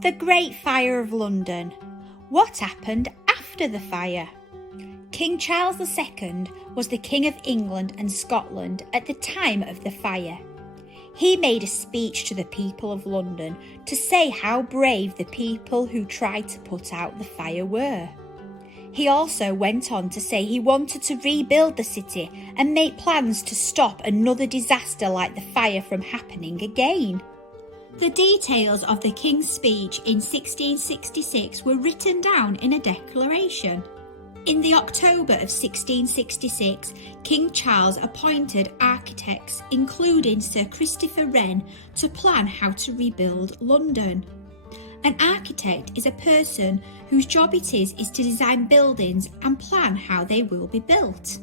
The Great Fire of London. What happened after the fire? King Charles II was the King of England and Scotland at the time of the fire. He made a speech to the people of London to say how brave the people who tried to put out the fire were. He also went on to say he wanted to rebuild the city and make plans to stop another disaster like the fire from happening again. The details of the King's speech in 1666 were written down in a declaration. In the October of 1666, King Charles appointed architects, including Sir Christopher Wren, to plan how to rebuild London. An architect is a person whose job it is to design buildings and plan how they will be built.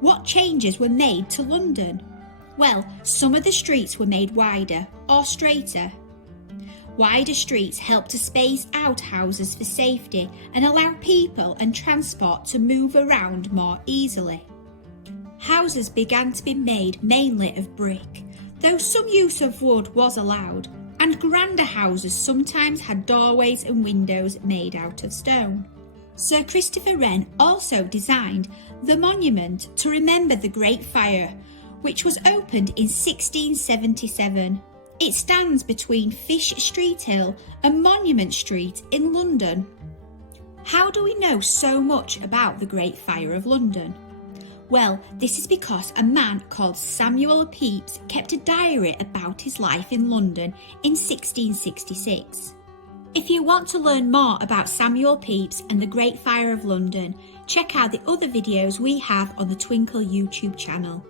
What changes were made to London? Well, some of the streets were made wider or straighter. Wider streets helped to space out houses for safety and allow people and transport to move around more easily. Houses began to be made mainly of brick, though some use of wood was allowed, and grander houses sometimes had doorways and windows made out of stone. Sir Christopher Wren also designed the monument to remember the Great Fire, which was opened in 1677. It stands between Fish Street Hill and Monument Street in London. How do we know so much about the Great Fire of London? Well, this is because a man called Samuel Pepys kept a diary about his life in London in 1666. If you want to learn more about Samuel Pepys and the Great Fire of London, check out the other videos we have on the Twinkl YouTube channel.